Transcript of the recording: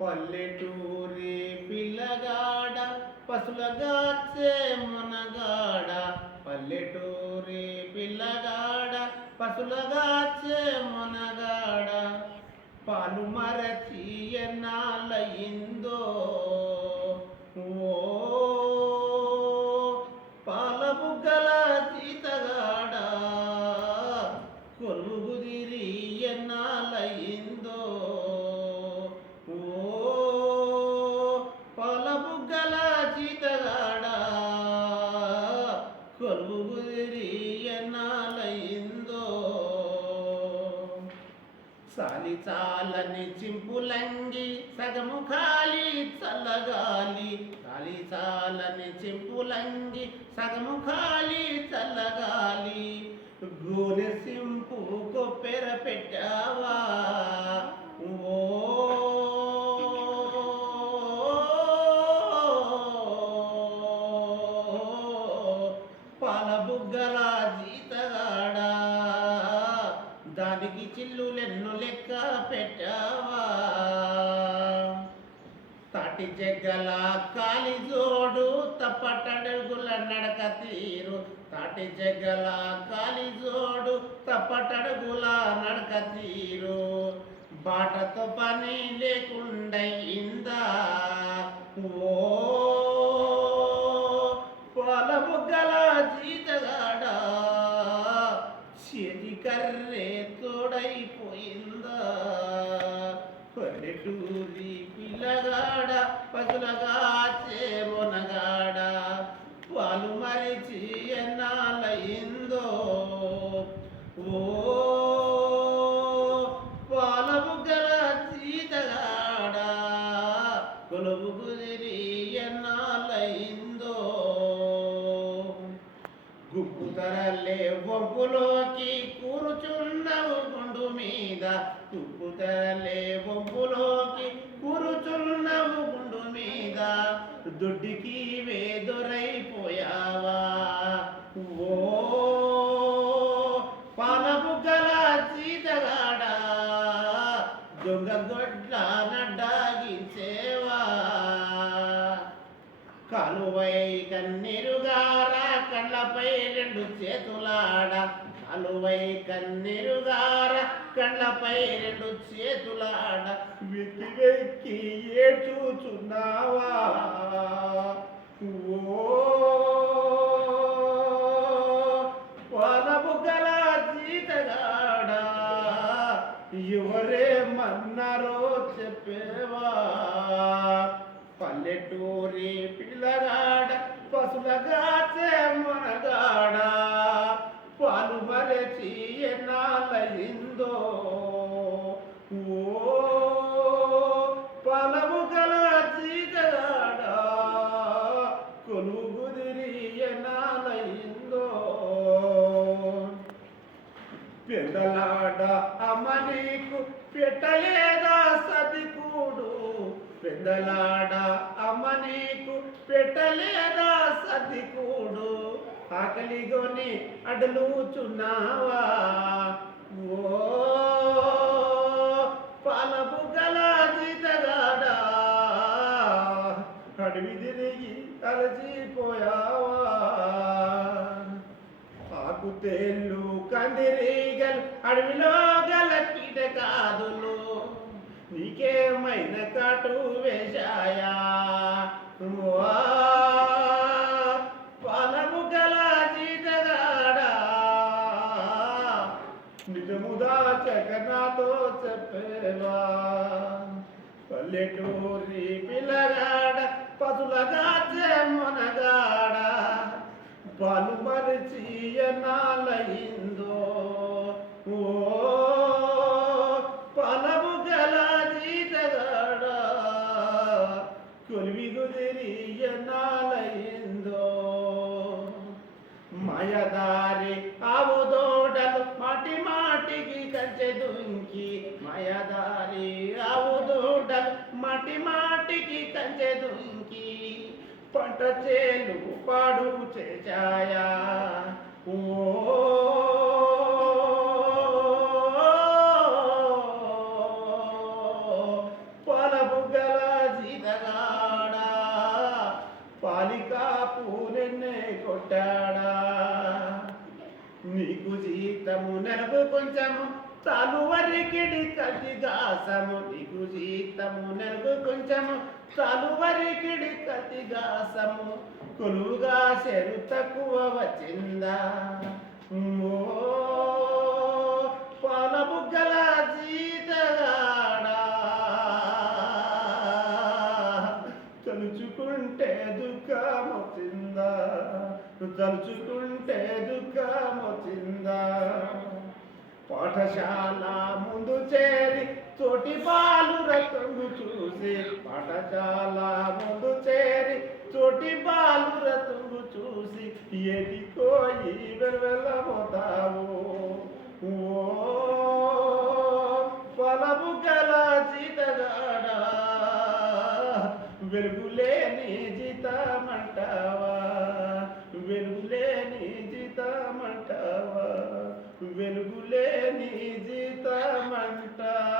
పల్లెటూరి పిల్లగాడ పసులగాచే మునగాడ. పల్లెటూరి పిల్లగాడ పసులగాచే మునగాడ. పాలు మరచి ఎన్నాళ్ళయిందో ఓ పాల బుగ్గల జీతగాడ. కొలుగుదిరి ఎన్నాళ్ళయిందో పాలబుగ్గల జీతగాడ. కొలుగుదిరి ఎన్నాళ్ళయిందో సాలి చాలని చింపులంగి సగము ఖాళీ చల్లగాలి. సాలి చాలని చింపులంగి సగము ఖాళీ చల్లగాలి. గోనె సింపు కొప్పెర పెట్టావా ఓ పాలబుగ్గల జీతగాడ. దానికి చిల్లులెన్ను లెక్క పెట్టావా. తాటి జగ్గల కాలి జోడు తప్పటడుగుల నడక తీరు. తాటి జగ్గల కాలి జోడు తప్పటడుగుల నడక తీరు. బాటతో పని లేకుండయిందా ఓ పాలబుగ్గల జీతగాడ. చేతి కర్రే తోడైపోయిందా. పల్లెటూరి పిల్లగాడ పసులగాచే మునగాడ. పాలు మరిచి ఎన్నాళ్ళయిందో ఓ పాలబుగ్గల జీతగాడ. కొలువు కుదిరి ఎన్నాళ్ళయిందో గుప్పు తరలే వంపులోకి కూరుచున్నవు గుండు మీద. గుప్పు తరలే వంపులోకి కూరుచున్నవు గుండు మీద. దొడ్డికి వేదొరైపోయావా ఓ పాలబుగ్గల జీతగాడ. దొంగ గొడ్ల నడ్డాగించేవా. కాలువై కన్నీరుగార కళ్ళపై రెండు చేతులాడ. కాలువై కన్నీరుగార కళ్ళపై రెండు చేతులాడ. వెక్కి వెక్కి ఏడ్చుచున్నావా ఓ పాలబుగ్గల జీతగాడ. ఎవరేమన్నారో చెప్పేవా. పల్లెటూరి పిల్లగాడ పసులగాచే మునగాడ. పాలు మరచి ఎన్నాళ్ళయిందో ఓ పాలబుగ్గల జీతగాడ. కొలుగుదిరి ఎన్నాళ్ళయిందో పెద్దలాడ అమ్మ నీకు పెట్టలేదా సతికూడు. పెద్దలాడ అమ్మ నీకు పెట్టలేదా సతికూడు. ఆకలిగొని అడులుచున్నావా ఓ పాలబుగ్గల జీతగాడ. అడవి తిరిగి అలసిపోయావా. ఆకుతేళ్ళు కందిరీగలు అడవిలో గల కీటకాదులు నీకేమైనా కాటు వేశాయా పాలబుగ్గల జీతగాడ. నిజముదా నాతో చెప్పేవా. పల్లెటూరి పిల్లగాడ పసులగాచే మునగాడ. పాలు మరిచి ఎన్నాళ్ళయిందో ఓ పాలబుగ్గల జీతగాడ. కొలివి కుదిరి ఎన్నాళ్ళయిందో మాయదారి ఆవు దూడలు మాటి మాటికి కంచె దుంకి. మాయదారి ఆవు దూడలు మాటి మాటికి కంచె దుంకి. పంట చేలు పాడు చేశాయా ఓ పాలబుగ్గల కొంచెము తలువరికిడి కతిగాసము నీకు జీతము నెలకు కొంచెము తలువరికిడి కతిగాసము కొలువుగా చెరు తక్కువ వచ్చిందా ఓ పాలబుగ్గల జీతగాడా తలుచుకుంటే దుఃఖం వచ్చిందా తలుచుకుంటే దుఃఖం వచ్చిందా పాఠశాల ముందు చేరి తోటి బాలుర తొంగు చూసి పాఠశాల ముందు చేరి తోటి బాలుర తొంగు చూసి ఎడికోయి వెళ్ళబోతావు ఓ పొలబుగ్గల జీతగాడా వెలుగులేని జీతమంటావా వెలుగులేని జీతమంటావా వెలుగులేని జీతమంటావా